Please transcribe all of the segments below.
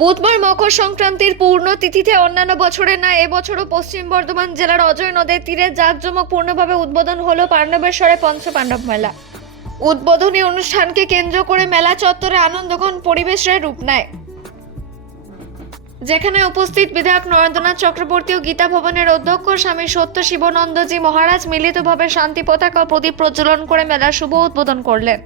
বুধবার মকর সংক্রান্তির পূর্ণ তিথিতে অন্যান্য বছরের না এবছরও পশ্চিম বর্ধমান জেলার অজয় নদের তীরে জাঁকজমকপূর্ণভাবে উদ্বোধন হলো পাণ্ডবেশ্বরে পঞ্চপাণ্ডব মেলা। উদ্বোধনী অনুষ্ঠানকে কেন্দ্র করে মেলা চত্বরে আনন্দঘন পরিবেশের রূপ নেয়, যেখানে উপস্থিত বিধায়ক নরেন্দ্রনাথ চক্রবর্তী ও গীতা ভবনের অধ্যক্ষ স্বামী সত্য শিবানন্দজি মহারাজ মিলিতভাবে শান্তি পতাকা ও প্রদীপ প্রজ্বলন করে মেলার শুভ উদ্বোধন করলেন।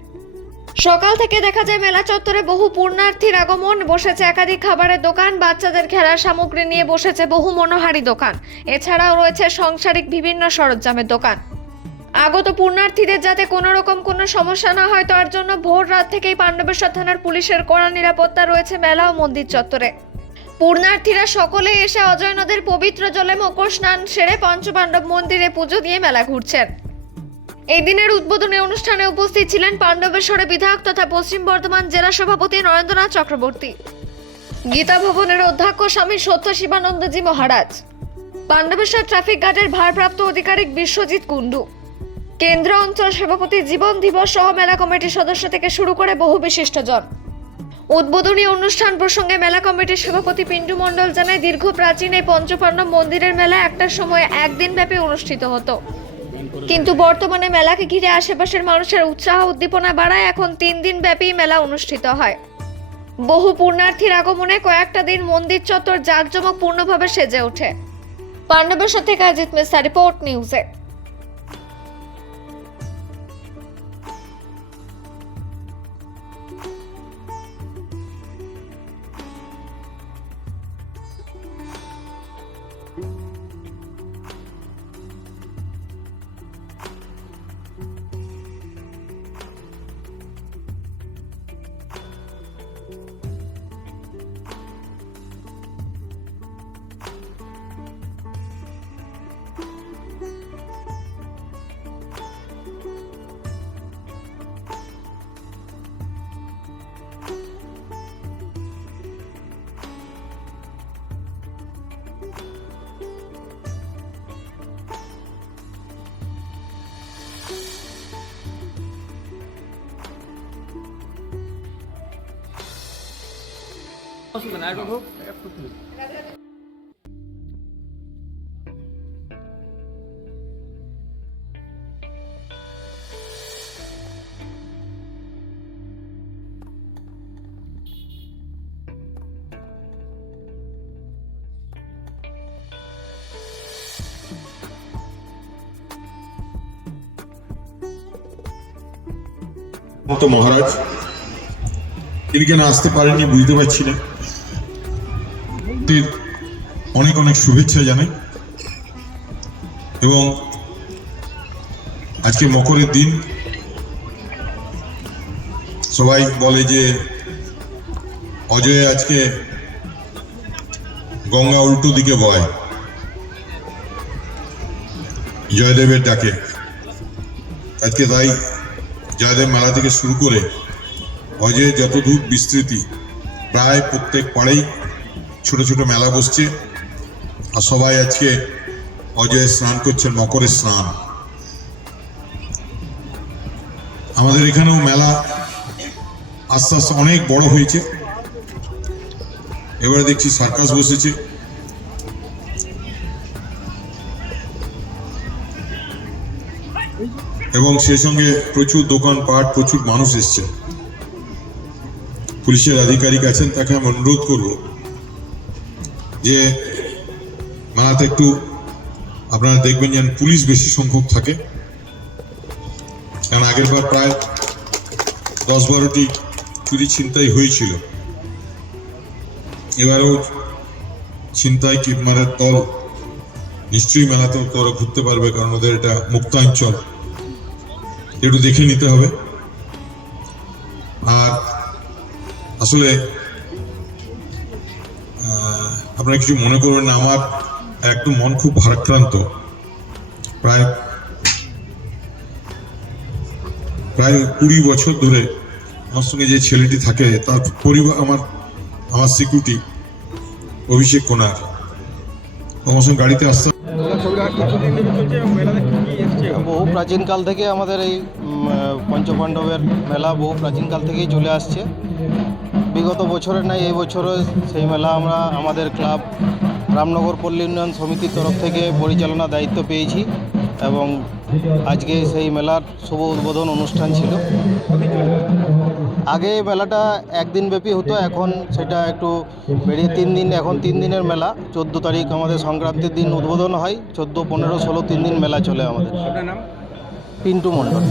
সকাল থেকে দেখা যায় মেলা চত্বরে বহু পূর্ণার্থীর আগমন, বসেছে একাধিক খাবারের দোকান, বাচ্চাদের খেলার সামগ্রী নিয়ে বসেছে বহু মনোহারী দোকান, এছাড়াও রয়েছে সাংসারিক বিভিন্ন সরঞ্জামের দোকান। আগত পূর্ণার্থীদের যাতে কোনো রকম কোনো সমস্যা না হয় তার জন্য ভোর রাত থেকেই পাণ্ডবেশ্বর থানার পুলিশের কড়া নিরাপত্তা রয়েছে মেলা ও মন্দির চত্বরে। পূর্ণার্থীরা সকলে এসে অজয় নদের পবিত্র জলে মকর স্নান সেরে পঞ্চপাণ্ডব মন্দিরে পুজো দিয়ে মেলা ঘুরছেন। এই দিনের উদ্বোধনী অনুষ্ঠানে উপস্থিত ছিলেন পাণ্ডবেশ্বরের বিধায়ক তথা পশ্চিম বর্ধমান জেলা সভাপতি নরেন্দ্রনাথ চক্রবর্তী, গীতা ভবনের অধ্যক্ষ স্বামী সত্য শিবানন্দজি মহারাজ, পাণ্ডবেশ্বর ট্রাফিক গার্ডের ভারপ্রাপ্ত আধিকারিক বিশ্বজিৎ কুণ্ডু, কেন্দ্র অঞ্চল সভাপতি জীবন দিবস সহ মেলা কমিটির সদস্য থেকে শুরু করে বহু বিশিষ্টজন। উদ্বোধনী অনুষ্ঠান প্রসঙ্গে মেলা কমিটির সভাপতি পিন্টু মণ্ডল জানায়, দীর্ঘ প্রাচীন এই পঞ্চপাণ্ডব মন্দিরের মেলা একটা সময় একদিন ব্যাপী অনুষ্ঠিত হতো, কিন্তু বর্তমানে মেলাকে ঘিরে আশেপাশের মানুষের উৎসাহ উদ্দীপনা বাড়ায় এখন 3 দিন ব্যাপী মেলা অনুষ্ঠিত হয়। বহু পূর্ণার্থীর আগমনে কয়েকটা দিন মন্দির চত্বর জাঁকজমকপূর্ণভাবে সেজে ওঠে। পাণ্ডবেশ্বর থেকে অজিত মিশ্রা, রিপোর্ট নিউজে। মতো মহারাজ তিনি কেন আসতে পারেননি বুঝতে পারছি না। অনেক অনেক শুভেচ্ছা জানাই এবং আজকে মকরের দিন সবাই বলে যে অজয়ে আজকে গঙ্গা উল্টো দিকে বয়, জয়দেবের ডাকে। আজকে তাই জয়দেব মেলা থেকে শুরু করে অজয়ের যত দূর বিস্তৃতি প্রায় প্রত্যেক পাড়েই ছোট ছোট মেলা বসছে আর সবাই আজকে অজয়ে স্নান করছেন, মকরের স্নান। আমাদের এখানেও মেলা আস্তে আস্তে অনেক বড় হয়েছে। এবারে দেখছি সার্কাস বসেছে, এবং সেই সঙ্গে প্রচুর দোকানপাট, প্রচুর মানুষ এসছে। পুলিশের আধিকারিক আছেন, তাকে আমি অনুরোধ করব যে মেলাতে একটু আপনারা দেখবেন যেন পুলিশ বেশি সংখ্যক থাকে, কারণ আগের বার প্রায় 10-12টি চুরি ছিনতাই হয়েছিল। এবারেও ছিনতাই কিডন্যাপের দল নিশ্চয়ই মেলাতেও তোরা ঘুরতে পারবে, কারণ ওদের এটা মুক্তাঞ্চল, একটু দেখে নিতে হবে। আর আসলে আপনারা কিছু মনে করবেন না, আমার একদম মন খুব ভারাক্রান্ত। প্রায় 20 বছর ধরে আমার সঙ্গে যে ছেলেটি থাকে তার পরিবার, আমার সিকিউরিটি অভিষেক কোনার, আমার সঙ্গে গাড়িতে আসতে বহু প্রাচীনকাল থেকে আমাদের এই পঞ্চপাণ্ডবের মেলা বহু প্রাচীনকাল থেকেই চলে আসছে। বিগত বছরের নাই এই বছরও সেই মেলা আমরা আমাদের ক্লাব রামনগর পল্লী উন্নয়ন সমিতির তরফ থেকে পরিচালনার দায়িত্ব পেয়েছি এবং আজকে সেই মেলার শুভ উদ্বোধন অনুষ্ঠান ছিল। আগে এই মেলাটা একদিন ব্যাপী হতো, এখন সেটা একটু বেরিয়ে 3 দিন, এখন 3 দিনের মেলা। 14 তারিখ আমাদের সংক্রান্তির দিন উদ্বোধন হয়, 14, 15, 16 3 দিন মেলা চলে আমাদের। আপনার নাম? পিন্টু মণ্ডল।